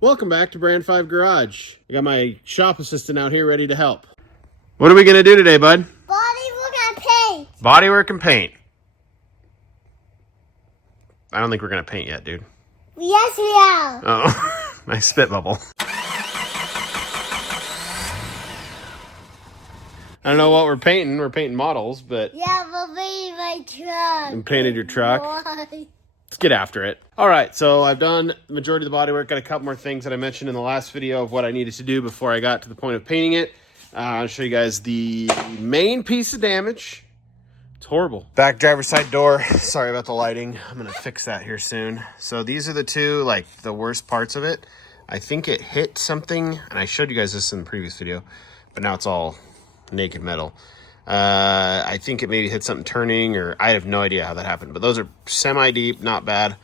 Welcome back to Brand 5 Garage. I got my shop assistant out here ready to help. What are we going to do today, bud? Bodywork and paint. Bodywork and paint. I don't think we're going to paint yet, dude. Yes, we are. Oh, nice spit bubble. I don't know what we're painting. We're painting models, but... Yeah, we'll paint my truck. You painted your truck. Why? Let's get after it. All right, so I've done the majority of the bodywork. Got a couple more things that I mentioned in the last video of what I needed to do before I got to the point of painting it. I'll show you guys the main piece of damage. It's horrible. Back driver's side door. Sorry about the lighting. I'm gonna fix that here soon. So these are the two, like, the worst parts of it. I think it hit something, and I showed you guys this in the previous video, but now it's all naked metal. I think it maybe hit something turning, or I have no idea how that happened, but those are semi-deep, not bad.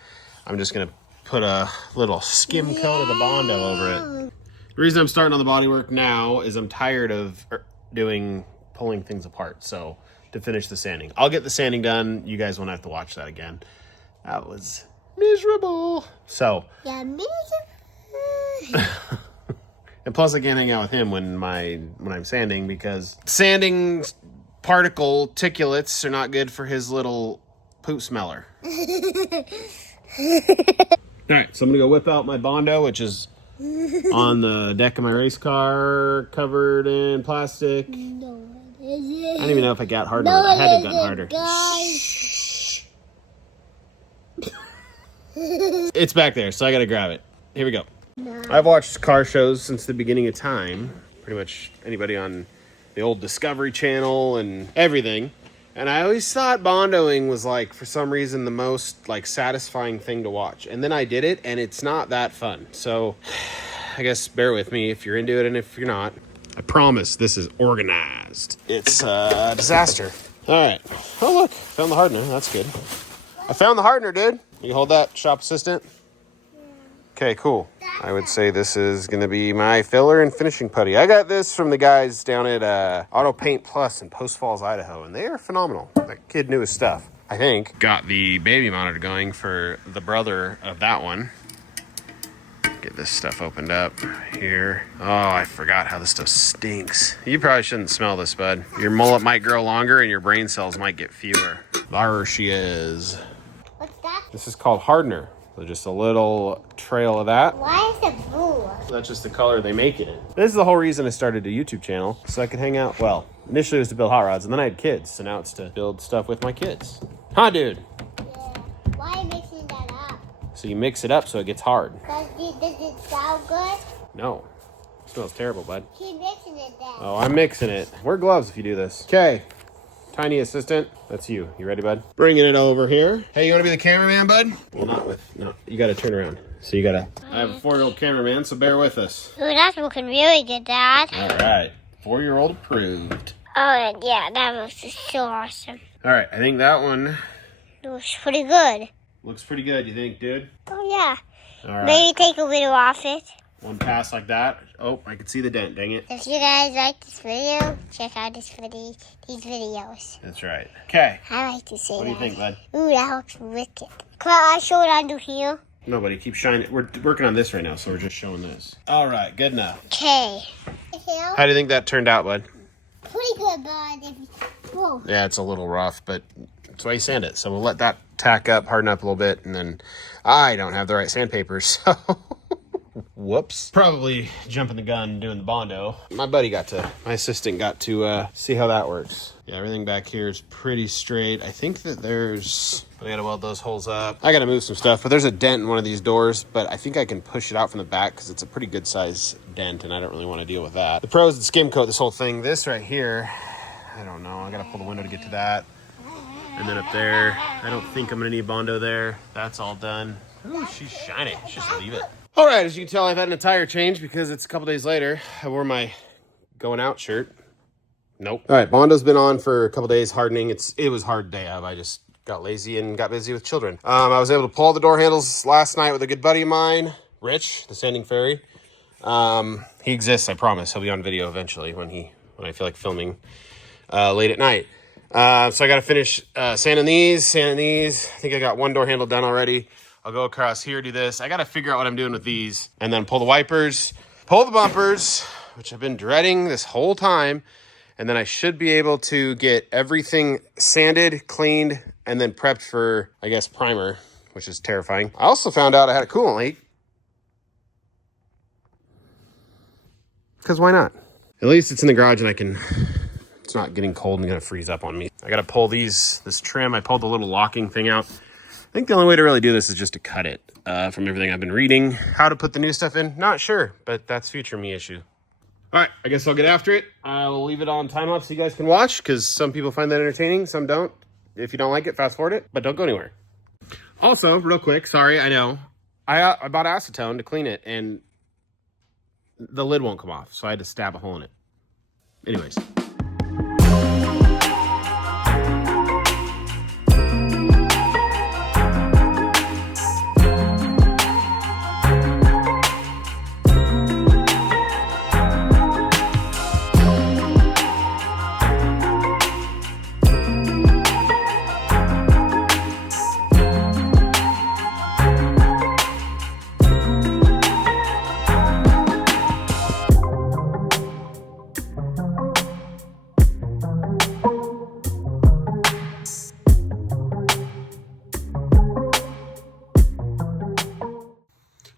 I'm just gonna put a little skim coat of the Bondo over it. The reason I'm starting on the bodywork now is I'm tired of pulling things apart, so to finish the sanding. I'll get the sanding done. You guys won't have to watch that again. That was miserable. So. Yeah, miserable. And plus I can't hang out with him when I'm sanding, because sanding particulates are not good for his little poop smeller. All right, so I'm gonna go whip out my Bondo, which is on the deck of my race car, covered in plastic. No, I don't even know if I got harder. No, I had to have gotten harder. Shh. It's back there, so I gotta grab it. Here we go. No. I've watched car shows since the beginning of time. Pretty much anybody on the old Discovery Channel and everything. And I always thought Bondoing was, like, for some reason, the most, like, satisfying thing to watch. And then I did it, and it's not that fun. So, I guess bear with me if you're into it, and if you're not. I promise this is organized. It's a disaster. All right. Oh, look. Found the hardener. That's good. I found the hardener, dude. You hold that, shop assistant? Okay, cool. I would say this is going to be my filler and finishing putty. I got this from the guys down at Auto Paint Plus in Post Falls, Idaho, and they are phenomenal. That kid knew his stuff, I think. Got the baby monitor going for the brother of that one. Get this stuff opened up here. Oh, I forgot how this stuff stinks. You probably shouldn't smell this, bud. Your mullet might grow longer and your brain cells might get fewer. There she is. What's that? This is called hardener. So just a little trail of that. Why is it blue? That's just the color they make it in. This is the whole reason I started a YouTube channel, so I could hang out. Well, initially it was to build hot rods, and then I had kids, so now it's to build stuff with my kids. Huh, dude? Yeah. Why are you mixing that up? So you mix it up so it gets hard. Does it sound good? No. It smells terrible, bud. Keep mixing it then. Oh, I'm mixing it. Wear gloves if you do this. Okay. Tiny assistant, that's you. You ready, bud? Bringing it over here. Hey, you want to be the cameraman, bud? Well, no, you got to turn around. So you got to, I have a 4-year-old cameraman, so bear with us. Oh, that's looking really good, Dad. All right, 4-year-old approved. Oh, yeah, that looks so awesome. All right, I think that one Looks pretty good. looks pretty good, you think, dude? Oh, yeah. All right. Maybe take a little off it. One pass like that. Oh, I can see the dent, dang it. If you guys like this video, check out these videos. That's right. Okay. I like to say that. What do you think, bud? Ooh, that looks wicked. Can I show it under here? Nobody, keep shining. We're working on this right now, so we're just showing this. All right, good enough. Okay. How do you think that turned out, bud? Pretty good, bud. Whoa. Yeah, it's a little rough, but that's why you sand it. So we'll let that tack up, harden up a little bit, and then I don't have the right sandpaper, so whoops. Probably jumping the gun doing the Bondo. My assistant got to see how that works. Yeah, everything back here is pretty straight. I think that I gotta weld those holes up. I gotta move some stuff, but there's a dent in one of these doors, but I think I can push it out from the back because it's a pretty good size dent, and I don't really want to deal with that. The pros is skim coat this whole thing. This right here, I don't know. I gotta pull the window to get to that. And then up there, I don't think I'm gonna need Bondo there. That's all done. Ooh, she's shiny. Just leave it. All right, as you can tell, I've had an tire change because it's a couple days later. I wore my going out shirt. Nope. All right, Bondo's been on for a couple days hardening. It was a hard day of. I just got lazy and got busy with children. I was able to pull all the door handles last night with a good buddy of mine, Rich, the sanding fairy. He exists, I promise. He'll be on video eventually when I feel like filming late at night. So I got to finish sanding these. I think I got one door handle done already. I'll go across here, do this. I got to figure out what I'm doing with these. And then pull the wipers, pull the bumpers, which I've been dreading this whole time. And then I should be able to get everything sanded, cleaned, and then prepped for, I guess, primer, which is terrifying. I also found out I had a coolant leak. Because why not? At least it's in the garage and it's not getting cold and gonna freeze up on me. I gotta pull this trim. I pulled the little locking thing out. I think the only way to really do this is just to cut it. From everything I've been reading, how to put the new stuff in, not sure, but that's future me issue. All right, I guess I'll get after it. I'll leave it on time lapse so you guys can watch, because some people find that entertaining, some don't. If you don't like it, fast forward it, but don't go anywhere. Also, real quick, sorry, I know. I bought acetone to clean it, and the lid won't come off, so I had to stab a hole in it. Anyways.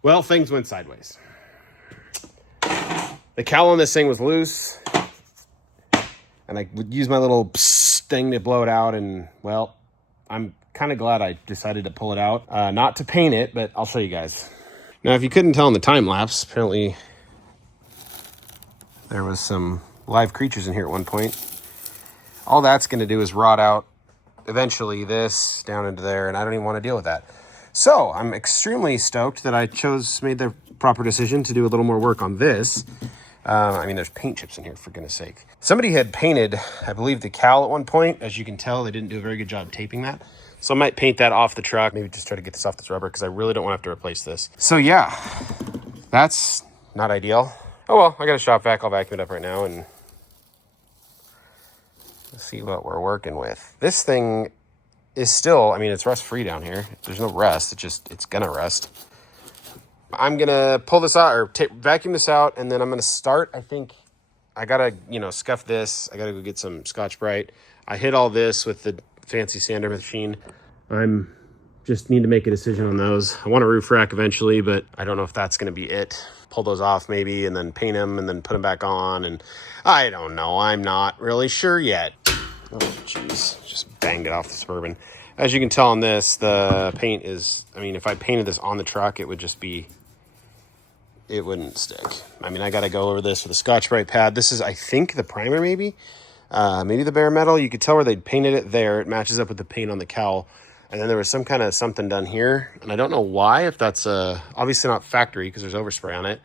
Well, things went sideways. The cowl on this thing was loose, and I would use my little thing to blow it out, and, well, I'm kind of glad I decided to pull it out. Not to paint it, but I'll show you guys. Now, if you couldn't tell in the time lapse, apparently there was some live creatures in here at one point. All that's going to do is rot out eventually this down into there, and I don't even want to deal with that. So I'm extremely stoked that I made the proper decision to do a little more work on this. I mean, there's paint chips in here, for goodness sake. Somebody had painted, I believe, the cowl at one point. As you can tell, they didn't do a very good job taping that. So I might paint that off the truck. Maybe just try to get this off this rubber, because I really don't want to have to replace this. So yeah, that's not ideal. Oh well, I got a shop vac. I'll vacuum it up right now and let's see what we're working with. This thing is still, I mean, it's rust free down here. There's no rust. It's gonna rust. I'm gonna pull this out or vacuum this out, and then I'm gonna start. I think I gotta, scuff this. I gotta go get some Scotch-Brite. I hit all this with the fancy sander machine. I'm just need to make a decision on those. I want a roof rack eventually, but I don't know if that's gonna be it. Pull those off maybe, and then paint them, and then put them back on. And I don't know. I'm not really sure yet. Oh, jeez. Just banged it off the Suburban. As you can tell on this, the paint is, I mean, if I painted this on the truck, it would just be, it wouldn't stick. I mean, I got to go over this with a Scotch-Brite pad. This is, I think, the primer maybe. Maybe the bare metal. You could tell where they painted it there. It matches up with the paint on the cowl. And then there was some kind of something done here. And I don't know why, if that's obviously not factory because there's overspray on it.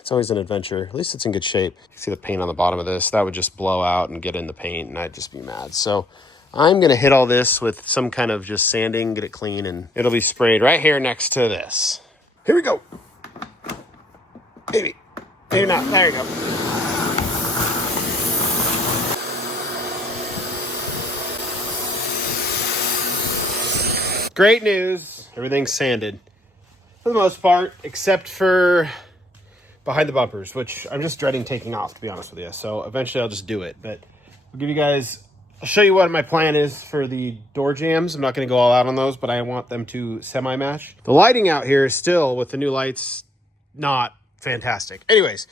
It's always an adventure. At least it's in good shape. You see the paint on the bottom of this. That would just blow out and get in the paint, and I'd just be mad. So I'm going to hit all this with some kind of just sanding, get it clean, and it'll be sprayed right here next to this. Here we go. Maybe. Maybe not. There you go. Great news. Everything's sanded for the most part, except for behind the bumpers, which I'm just dreading taking off, to be honest with you. So eventually I'll just do it. But I'll show you what my plan is for the door jambs. I'm not going to go all out on those, but I want them to semi-match. The lighting out here is still, with the new lights, not fantastic. Anyways,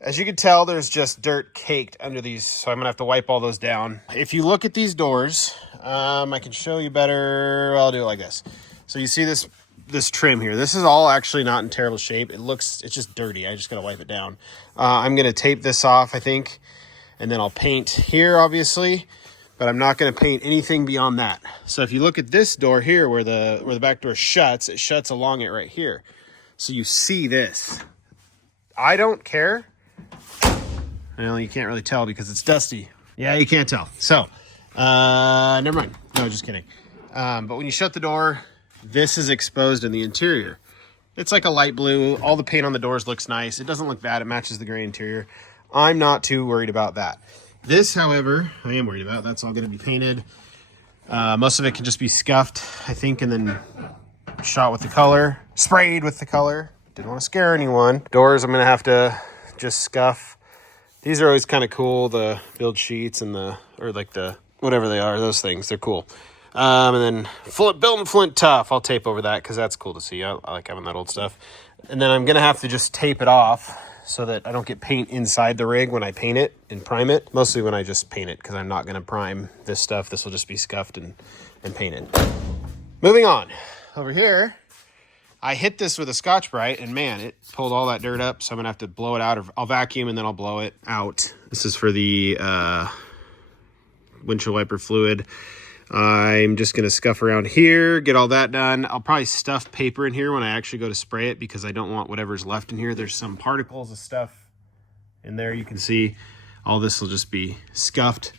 as you can tell, there's just dirt caked under these, so I'm going to have to wipe all those down. If you look at these doors, I can show you better. I'll do it like this. So you see this trim here. This is all actually not in terrible shape. It's just dirty. I just got to wipe it down. I'm going to tape this off, I think, and then I'll paint here, obviously, but I'm not going to paint anything beyond that. So if you look at this door here where the back door shuts, it shuts along it right here. So you see this. I don't care. Well, you can't really tell because it's dusty. Yeah, you can't tell. So, never mind. No, just kidding. But when you shut the door, this is exposed in the interior. It's like a light blue. All the paint on the doors looks nice. It doesn't look bad. It matches the gray interior. I'm not too worried about that. This, however, I am worried about. That's all going to be painted. Most of it can just be scuffed, I think, and then shot with the color, sprayed with the color. Didn't want to scare anyone. Doors, I'm going to have to just scuff. These are always kind of cool, the build sheets and whatever they are, those things, they're cool. And then building flint tough, I'll tape over that because that's cool to see. I like having that old stuff. And then I'm going to have to just tape it off so that I don't get paint inside the rig when I paint it and prime it. Mostly when I just paint it because I'm not going to prime this stuff. This will just be scuffed and painted. Moving on. Over here, I hit this with a Scotch-Brite and man, it pulled all that dirt up. So I'm going to have to blow it out, or I'll vacuum and then I'll blow it out. This is for the windshield wiper fluid. I'm just going to scuff around here, get all that done. I'll probably stuff paper in here when I actually go to spray it because I don't want whatever's left in here. There's some particles of stuff in there. You can see all this will just be scuffed.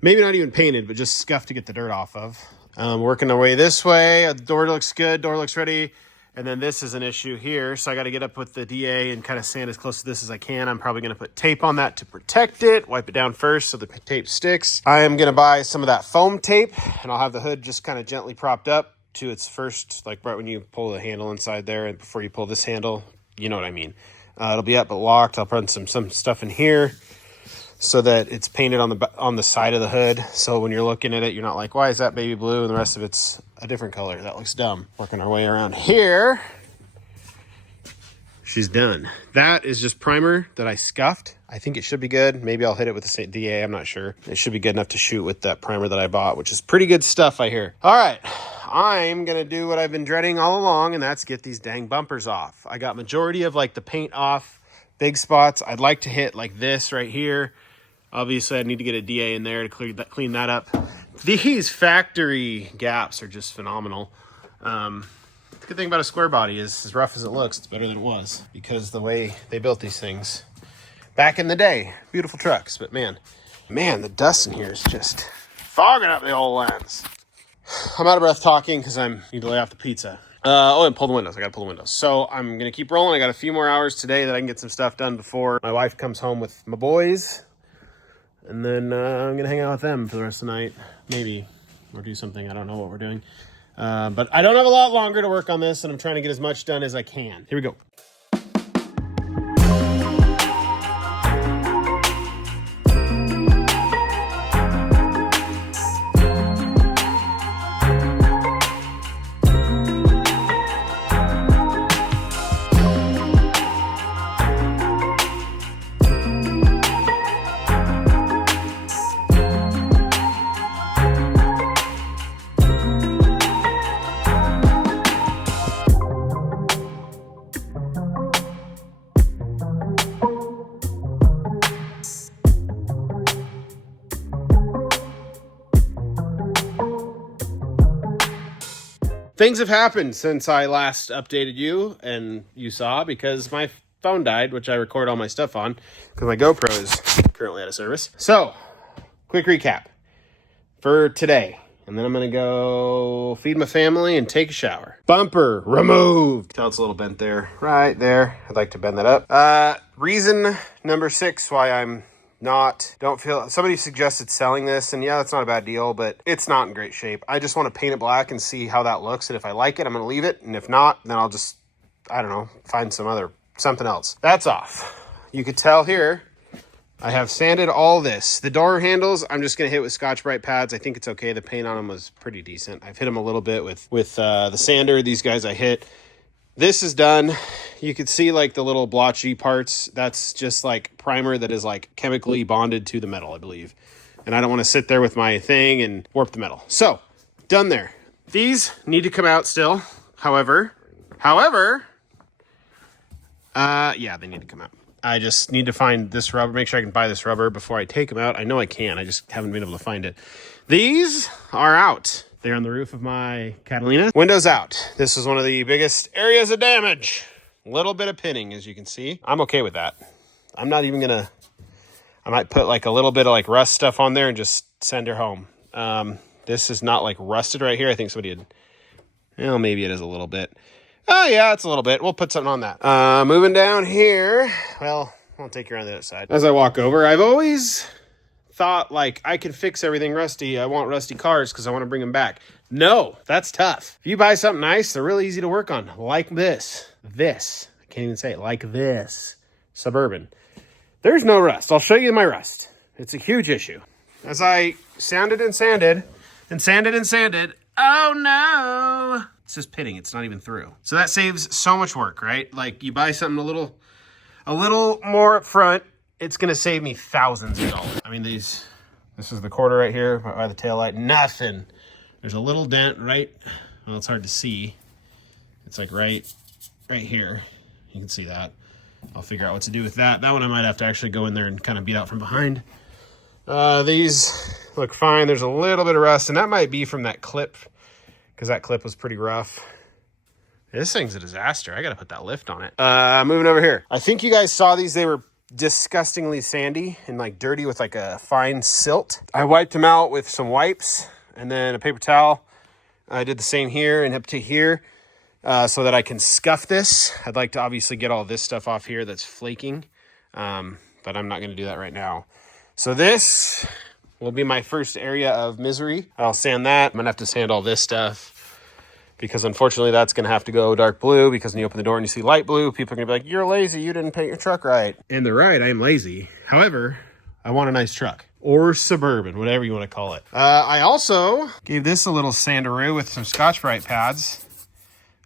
Maybe not even painted, but just scuffed to get the dirt off of. Working our way this way. The door looks good. Door looks ready. And then this is an issue here. So I got to get up with the DA and kind of sand as close to this as I can. I'm probably going to put tape on that to protect it. Wipe it down first so the tape sticks. I am going to buy some of that foam tape and I'll have the hood just kind of gently propped up to its first, like right when you pull the handle inside there and before you pull this handle, you know what I mean. It'll be up but locked. I'll put some stuff in here so that it's painted on the side of the hood. So when you're looking at it, you're not like, why is that baby blue? And the rest of it's a different color. That looks dumb. Working our way around here. She's done. That is just primer that I scuffed. I think it should be good. Maybe I'll hit it with the DA. I'm not sure. It should be good enough to shoot with that primer that I bought, which is pretty good stuff, I hear. All right. I'm going to do what I've been dreading all along, and that's get these dang bumpers off. I got majority of like the paint off, big spots. I'd like to hit like this right here. Obviously, I need to get a DA in there to clean that up. These factory gaps are just phenomenal. The good thing about a square body is, as rough as it looks, it's better than it was because the way they built these things back in the day. Beautiful trucks, but man, the dust in here is just fogging up the whole lens. I'm out of breath talking because I need to lay off the pizza. And pull the windows. I got to pull the windows. So I'm going to keep rolling. I got a few more hours today that I can get some stuff done before my wife comes home with my boys. And then I'm going to hang out with them for the rest of the night. Maybe. Or do something. I don't know what we're doing. But I don't have a lot longer to work on this, and I'm trying to get as much done as I can. Here we go. Things have happened since I last updated you and you saw because my phone died, which I record all my stuff on because my GoPro is currently out of service. So, quick recap for today. And then I'm going to go feed my family and take a shower. Bumper removed. Tell it's a little bent there. Right there. I'd like to bend that up. Reason number 6 why I'm somebody suggested selling this, and yeah, that's not a bad deal, but it's not in great shape. I just want to paint it black and see how that looks, and if I like it, I'm going to leave it, and if not, then I'll just, I don't know, find something else. That's off. You could tell here, I have sanded all this. The door handles, I'm just going to hit with Scotch-Brite pads. I think it's okay. The paint on them was pretty decent. I've hit them a little bit with the sander. These guys I hit. This is done. You can see like the little blotchy parts. That's just like primer that is like chemically bonded to the metal, I believe. And I don't want to sit there with my thing and warp the metal. So, done there. These need to come out still. However, yeah, they need to come out. I just need to find this rubber, make sure I can buy this rubber before I take them out. I know I can, I just haven't been able to find it. These are out. They're on the roof of my Catalina. Windows out. This is one of the biggest areas of damage. Little bit of pinning, as you can see. I'm okay with that. I'm not even gonna, I might put like a little bit of like rust stuff on there and just send her home. This is not like rusted right here. I think somebody had, well, maybe it is a little bit. Oh yeah, it's a little bit. We'll put something on that. Moving down here. Well, I'll take you around the other side. As I walk over, I've always thought like I can fix everything rusty. I want rusty cars because I want to bring them back. No, that's tough. If you buy something nice, they're really easy to work on. Like this. I can't even say it. Like this. Suburban. There's no rust. I'll show you my rust. It's a huge issue. As I sanded and sanded, oh no! It's just pitting. It's not even through. So that saves so much work, right? Like you buy something a little more up front, it's gonna save me thousands of dollars. I mean, this is the quarter right here by the taillight. Nothing. There's a little dent right. Well, it's hard to see. It's like right here. You can see that. I'll figure out what to do with that. That one I might have to actually go in there and kind of beat out from behind. These look fine. There's a little bit of rust, and that might be from that clip, because that clip was pretty rough. This thing's a disaster. I gotta put that lift on it. Moving over here. I think you guys saw these. They were disgustingly sandy and like dirty with like a fine silt. I wiped them out with some wipes and then a paper towel. I did the same here and up to here. So that I can scuff this. I'd like to obviously get all this stuff off here that's flaking, but I'm not going to do that right now. So this will be my first area of misery. I'll sand that. I'm going to have to sand all this stuff because unfortunately that's going to have to go dark blue, because when you open the door and you see light blue, people are going to be like, you're lazy, you didn't paint your truck right. And they're right, I am lazy. However, I want a nice truck. Or Suburban, whatever you want to call it. I also gave this a little sandaroo with some Scotch-Brite pads.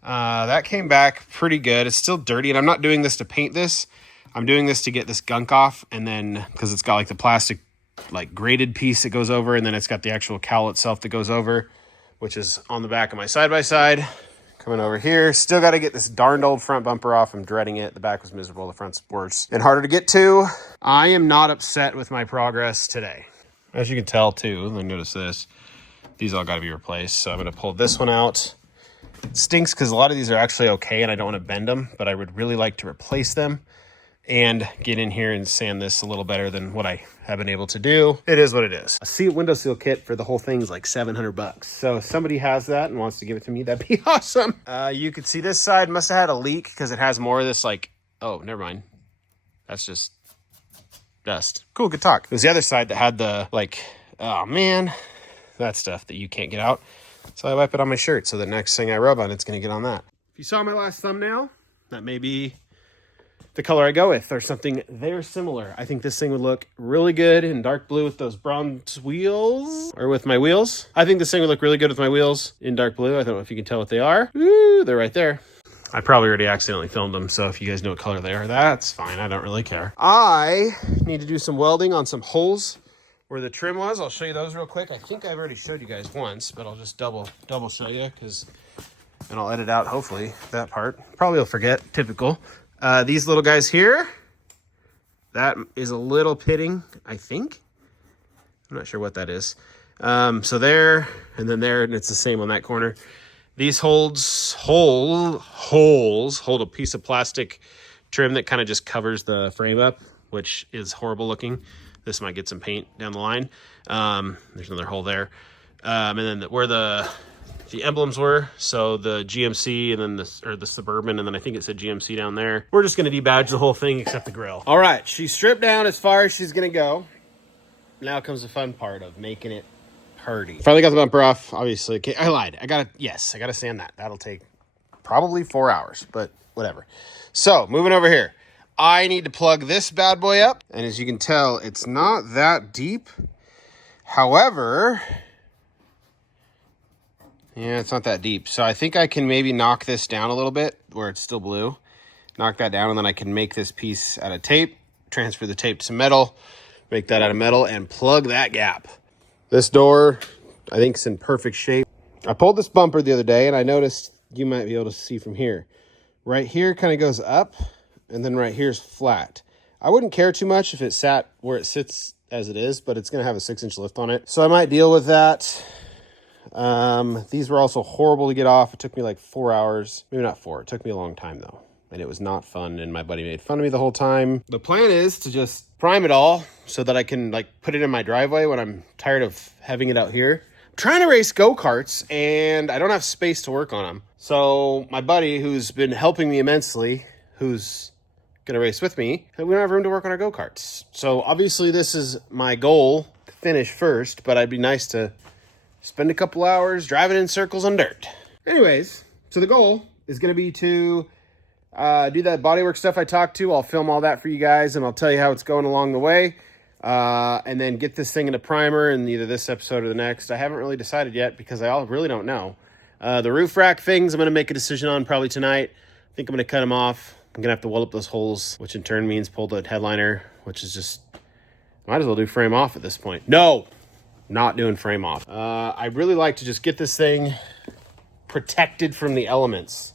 That came back pretty good. It's still dirty, and I'm not doing this to paint this. I'm doing this to get this gunk off, and then because it's got like the plastic like grated piece that goes over, and then it's got the actual cowl itself that goes over, which is on the back of my side-by-side. Coming over here, still got to get this darned old front bumper off. I'm dreading it. The back was miserable. The front's worse and harder to get to. I am not upset with my progress today. As you can tell too, notice this. These all got to be replaced. So I'm going to pull this one out. It stinks because a lot of these are actually okay and I don't want to bend them, but I would really like to replace them and get in here and sand this a little better than what I have been able to do. It is what it is. A window seal kit for the whole thing is like $700. So if somebody has that and wants to give it to me, that'd be awesome. You could see this side must have had a leak because it has more of this like, oh, never mind. That's just dust. Cool, good talk. It was the other side that had the like, oh man, that stuff that you can't get out. So I wipe it on my shirt so the next thing I rub on, it's going to get on that. If you saw my last thumbnail, that may be the color I go with or something very similar. I think this thing would look really good in dark blue with those bronze wheels or with my wheels. I think this thing would look really good with my wheels in dark blue. I don't know if you can tell what they are. Ooh, they're right there. I probably already accidentally filmed them, so if you guys know what color they are, that's fine. I don't really care. I need to do some welding on some holes where the trim was. I'll show you those real quick. I think I've already showed you guys once, but I'll just double show you and I'll edit out hopefully that part. Probably will forget, typical. These little guys here, that is a little pitting, I think. I'm not sure what that is. So there, and then there, and it's the same on that corner. These holes hold a piece of plastic trim that kind of just covers the frame up, which is horrible looking. This might get some paint down the line. There's another hole there. And then where the emblems were, so the GMC and then the Suburban, and then I think it said GMC down there. We're just gonna debadge the whole thing except the grill. All right, she's stripped down as far as she's gonna go. Now comes the fun part of making it pretty. Finally got the bumper off, obviously. Okay, I lied. I gotta sand that. That'll take probably 4 hours, but whatever. So moving over here. I need to plug this bad boy up, and as you can tell, it's not that deep. However, yeah, it's not that deep. So I think I can maybe knock this down a little bit where it's still blue. Knock that down, and then I can make this piece out of tape, transfer the tape to some metal, make that out of metal, and plug that gap. This door, I think, is in perfect shape. I pulled this bumper the other day, and I noticed, you might be able to see from here. Right here kind of goes up, and then right here is flat. I wouldn't care too much if it sat where it sits as it is, but it's going to have a 6-inch lift on it. So I might deal with that. These were also horrible to get off. It took me like 4 hours. Maybe not 4. It took me a long time though. And it was not fun. And my buddy made fun of me the whole time. The plan is to just prime it all so that I can like put it in my driveway when I'm tired of having it out here. I'm trying to race go-karts and I don't have space to work on them. So my buddy, who's been helping me immensely, who's gonna race with me, we don't have room to work on our go-karts. So obviously this is my goal, finish first, but I'd be nice to spend a couple hours driving in circles on dirt. Anyways, so the goal is going to be to do that bodywork stuff I talked to. I'll film all that for you guys, and I'll tell you how it's going along the way. And then get this thing into primer in either this episode or the next. I haven't really decided yet because I really don't know. The roof rack things I'm going to make a decision on probably tonight. I think I'm going to cut them off. I'm going to have to weld up those holes, which in turn means pull the headliner, which is just, might as well do frame off at this point. No, not doing frame off. I'd really like to just get this thing protected from the elements.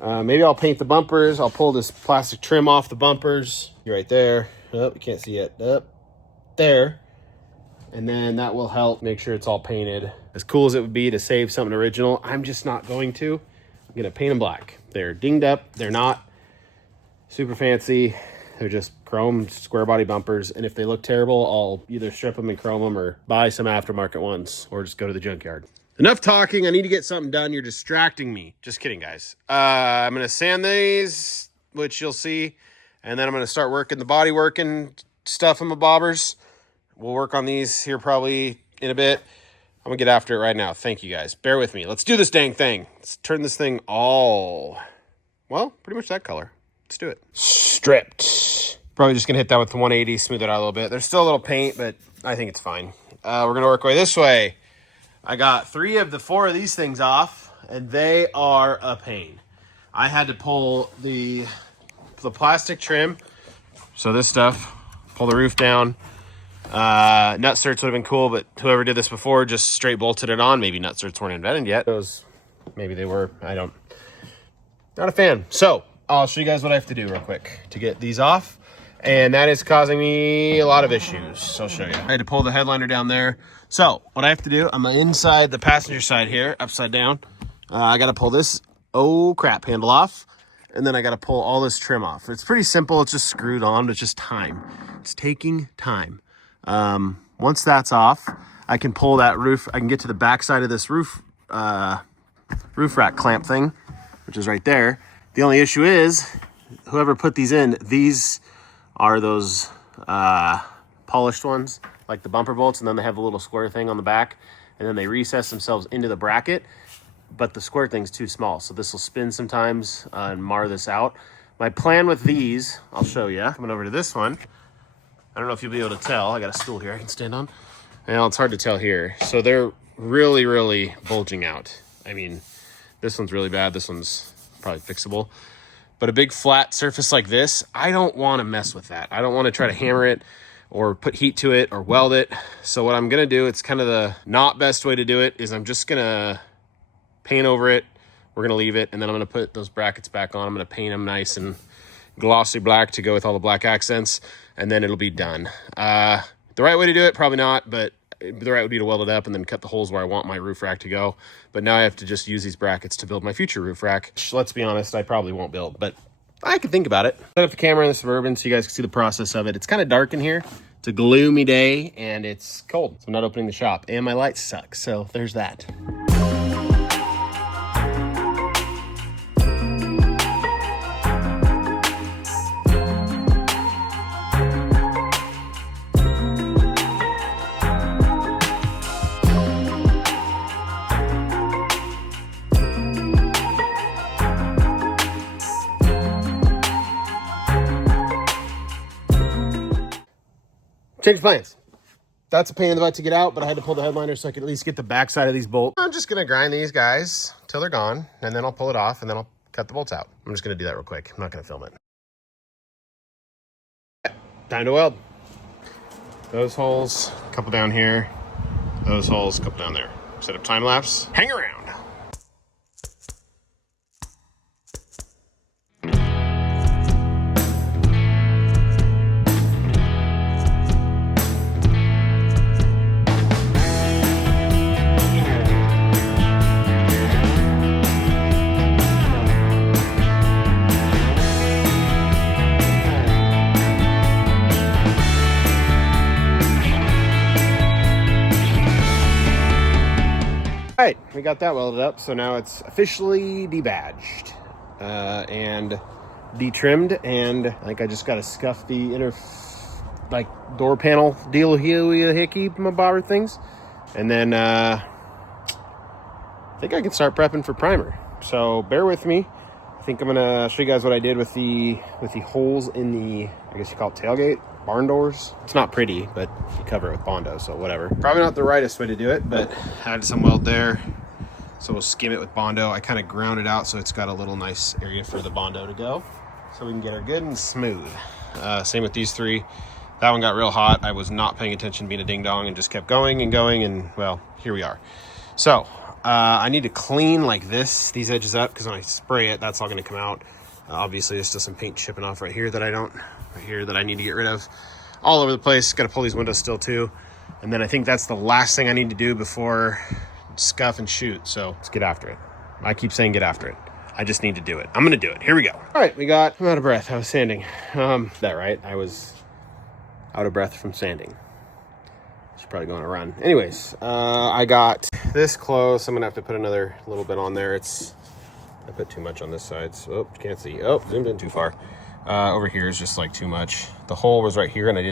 Maybe I'll paint the bumpers. I'll pull this plastic trim off the bumpers. You're right there. Oh, you can't see it. Up there. And then that will help make sure it's all painted. As cool as it would be to save something original, I'm just not going to. I'm going to paint them black. They're dinged up. They're not super fancy. They're just chrome square body bumpers. And if they look terrible, I'll either strip them and chrome them or buy some aftermarket ones or just go to the junkyard. Enough talking. I need to get something done. You're distracting me. Just kidding, guys. I'm going to sand these, which you'll see. And then I'm going to start working the body work and stuff in my bobbers. We'll work on these here probably in a bit. I'm going to get after it right now. Thank you, guys. Bear with me. Let's do this dang thing. Let's turn this thing all, well, pretty much that color. Let's do it. Stripped. Probably just going to hit that with the 180, smooth it out a little bit. There's still a little paint, but I think it's fine. We're going to work away this way. I got 3 of the 4 of these things off, and they are a pain. I had to pull the plastic trim, so this stuff, pull the roof down. Nut certs would have been cool, but whoever did this before just straight bolted it on. Maybe nut certs weren't invented yet. Maybe they were. Not a fan. So I'll show you guys what I have to do real quick to get these off, and that is causing me a lot of issues. So I'll show you. I had to pull the headliner down there. So what I have to do, I'm inside the passenger side here, upside down. I got to pull this crap handle off. And then I got to pull all this trim off. It's pretty simple. It's just screwed on, but it's just time. It's taking time. Once that's off, I can pull that roof. I can get to the back side of this roof rack clamp thing, which is right there. The only issue is, whoever put these in, these are those polished ones, like the bumper bolts, and then they have a little square thing on the back, and then they recess themselves into the bracket. But the square thing's too small, so this will spin sometimes and mar this out. My plan with these, I'll show you. Coming over to this one. I don't know if you'll be able to tell. I got a stool here I can stand on. Well, it's hard to tell here. So they're really, really bulging out. I mean, this one's really bad. This one's probably fixable. But a big flat surface like this, I don't want to mess with that. I don't want to try to hammer it or put heat to it or weld it. So what I'm going to do, it's kind of the not best way to do it, is I'm just going to paint over it. We're going to leave it, and then I'm going to put those brackets back on. I'm going to paint them nice and glossy black to go with all the black accents, and then it'll be done. The right way to do it, probably not, but the right would be to weld it up and then cut the holes where I want my roof rack to go. But now I have to just use these brackets to build my future roof rack, which, let's be honest, I probably won't build, but I can think about it. Set up the camera in the Suburban so you guys can see the process of it. It's kind of dark in here. It's a gloomy day, and it's cold, so I'm not opening the shop, and my lights suck, so there's that. Change plans. That's a pain in the butt to get out, but I had to pull the headliner so I could at least get the back side of these bolts. I'm just going to grind these guys till they're gone, and then I'll pull it off, and then I'll cut the bolts out. I'm just going to do that real quick. I'm not going to film it. Time to weld. Those holes, a couple down here. Those holes, a couple down there. Set up time lapse. Hang around. All right, we got that welded up, so now it's officially debadged and detrimmed, and I think I just got to scuff the inner like door panel deal hickey bobber things. And then I think I can start prepping for primer. So bear with me. I think I'm gonna show you guys what I did with the holes in the, I guess you call it tailgate, barn doors. It's not pretty, but you cover it with Bondo, so whatever. Probably not the rightest way to do it, but I had some weld there. So we'll skim it with Bondo. I kind of ground it out so it's got a little nice area for the Bondo to go, so we can get her good and smooth. Same with these three. That one got real hot. I was not paying attention, being a ding dong, and just kept going and going, and well, here we are. So I need to clean like this, these edges up, because when I spray it, that's all going to come out. Obviously, there's still some paint chipping off right here that I need to get rid of. All over the place. Got to pull these windows still too. And then I think that's the last thing I need to do before scuff and shoot. So let's get after it. I keep saying get after it. I just need to do it. I'm going to do it. Here we go. All right, I'm out of breath. I was sanding. That right? I was out of breath from sanding. Should probably go on a run. Anyways, I got this close. I'm going to have to put another little bit on there. I put too much on this side. So, oh, you can't see. Oh, zoomed in too far. Over here is just like too much. The hole was right here and I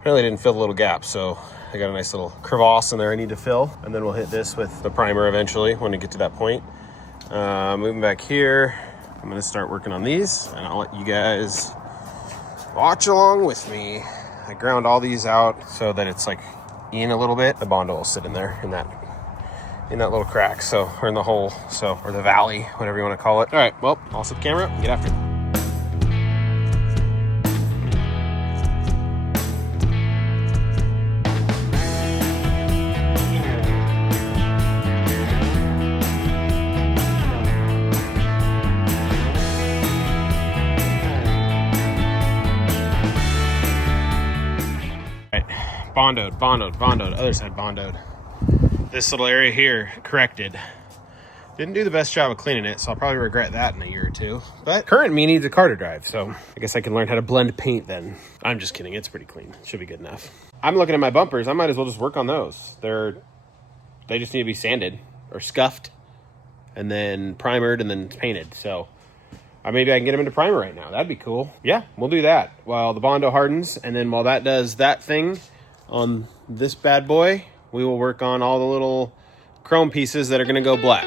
apparently didn't fill the little gap. So I got a nice little crevasse in there I need to fill. And then we'll hit this with the primer eventually when we get to that point. Moving back here, I'm gonna start working on these and I'll let you guys watch along with me. I ground all these out so that it's like in a little bit. The Bondo will sit in there in that little crack, so, or in the hole, so, or the valley, whatever you want to call it. All right, well, I'll set the camera up and get after it. Bondoed, other side bondoed. This little area here corrected. Didn't do the best job of cleaning it, so I'll probably regret that in a year or two. But current me needs a car to drive, so I guess I can learn how to blend paint then. I'm just kidding, it's pretty clean. Should be good enough. I'm looking at my bumpers, I might as well just work on those. They just need to be sanded or scuffed and then primered and then painted. So maybe I can get them into primer right now. That'd be cool. Yeah, we'll do that while the Bondo hardens, and then while that does that thing on this bad boy, we will work on all the little chrome pieces that are gonna go black.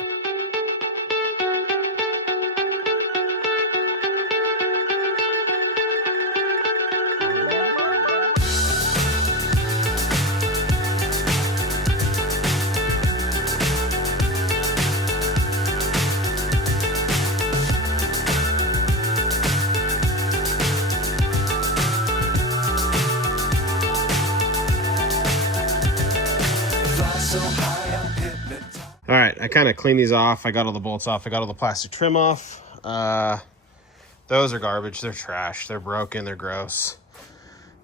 All right, I kind of cleaned these off. I got all the bolts off. I got all the plastic trim off. Those are garbage. They're trash. They're broken. They're gross.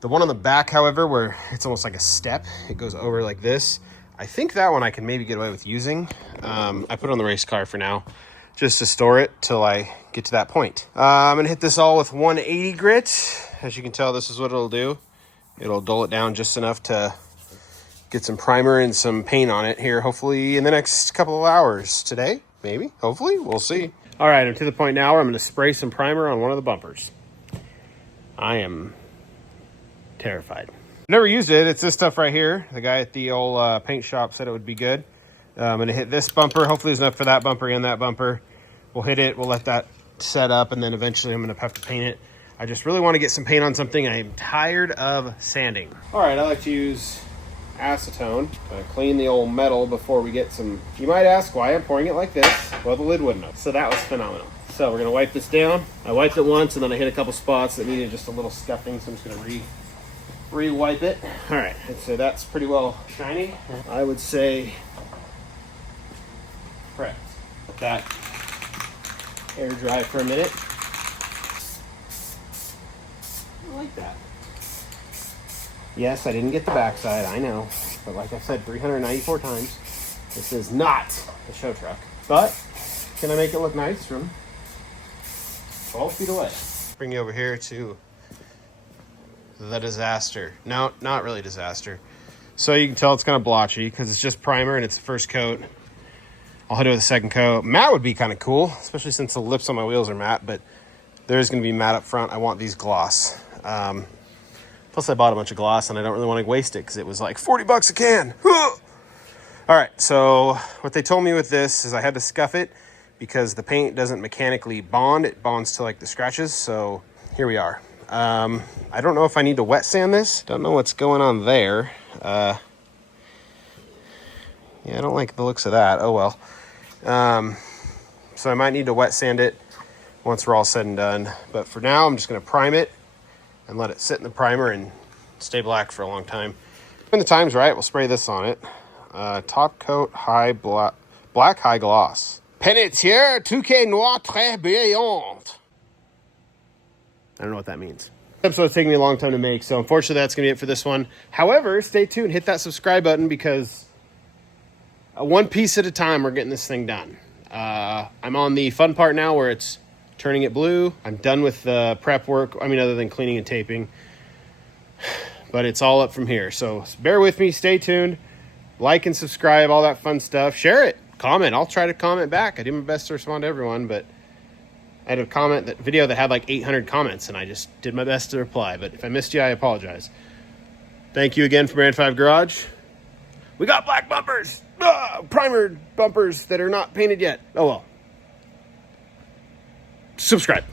The one on the back, however, where it's almost like a step, it goes over like this. I think that one I can maybe get away with using. I put it on the race car for now, just to store it till I get to that point. I'm gonna hit this all with 180 grit. As you can tell, this is what it'll do. It'll dull it down just enough to get some primer and some paint on it here, hopefully in the next couple of hours. Today, maybe, hopefully, we'll see. All right, I'm to the point now where I'm gonna spray some primer on one of the bumpers. I am terrified. Never used it. It's this stuff right here. The guy at the old paint shop said it would be good. I'm gonna hit this bumper. Hopefully there's enough for that bumper and that bumper. We'll hit it, we'll let that set up, and then eventually I'm gonna have to paint it. I just really wanna get some paint on something. I'm tired of sanding. All right, I like to use acetone. Clean the old metal before we get some. You might ask why I'm pouring it like this. Well, the lid wouldn't have. So that was phenomenal. So we're gonna wipe this down. I wiped it once and then I hit a couple spots that needed just a little scuffing, so I'm just gonna re-wipe it. All right, and so that's pretty well shiny. I would say prepped. Let that air dry for a minute. I like that. Yes, I didn't get the backside, I know. But like I said 394 times, this is not a show truck. But, can I make it look nice from 12 feet away? Bring you over here to the disaster. No, not really disaster. So you can tell it's kind of blotchy because it's just primer and it's the first coat. I'll hit it with a second coat. Matte would be kind of cool, especially since the lips on my wheels are matte, but there's going to be matte up front. I want these gloss. Plus I bought a bunch of gloss and I don't really want to waste it because it was like 40 bucks a can. All right, so what they told me with this is I had to scuff it because the paint doesn't mechanically bond. It bonds to like the scratches. So here we are. I don't know if I need to wet sand this. Don't know what's going on there. Yeah, I don't like the looks of that. Oh well. So I might need to wet sand it once we're all said and done. But for now, I'm just going to prime it and let it sit in the primer and stay black for a long time. When the time's right, we'll spray this on it. Top coat black high gloss. Pénétier touquet noir très brillant. I don't know what that means. This episode's taking me a long time to make, so unfortunately that's going to be it for this one. However, stay tuned. Hit that subscribe button because one piece at a time we're getting this thing done. I'm on the fun part now where it's turning it blue. I'm done with the prep work. I mean, other than cleaning and taping. But it's all up from here. So bear with me. Stay tuned. Like and subscribe, all that fun stuff. Share it. Comment. I'll try to comment back. I do my best to respond to everyone, but I had a video that had like 800 comments, and I just did my best to reply. But if I missed you, I apologize. Thank you again for Brand 5 Garage. We got black bumpers! Primer bumpers that are not painted yet. Oh well. Subscribe.